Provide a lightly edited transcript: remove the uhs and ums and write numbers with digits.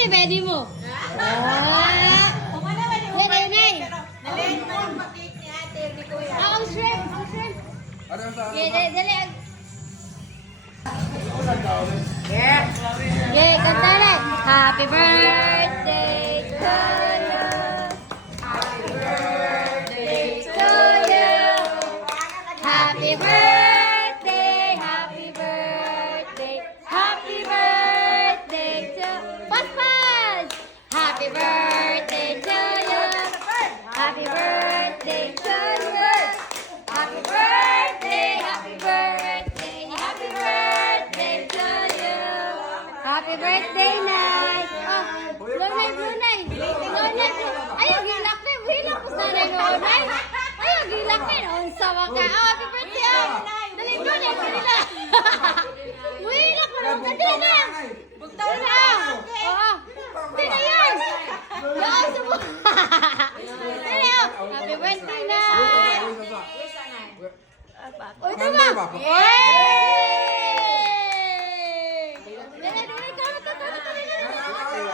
birthday, pwede mo. Yan, yan. Nalate mo yung pag-cake ni ate, ni kuya. Ang shrimp, ang shrimp. Ano sa Dali. Yeah. Yay, kanta na. Happy birthday to you. Happy birthday to you. Happy birthday, happy birthday, happy birthday to Paspas. Happy birthday to you. Happy birthday to you. Happy birthday, happy birthday, happy birthday to you. Happy birthday, Nay. Oh, Brunei. Ayaw, gilak na. Hilak ko sa nanay. Ayaw, gilak na. Unsa ka. Oh, happy birthday. Oh. Dali, Brunei. Dali na. Hilak mo na. Dali na. Dali na. Oo. Dali na yan. Yan, subo. Dali, oh. Happy birthday, Nay. Uy, ito ba?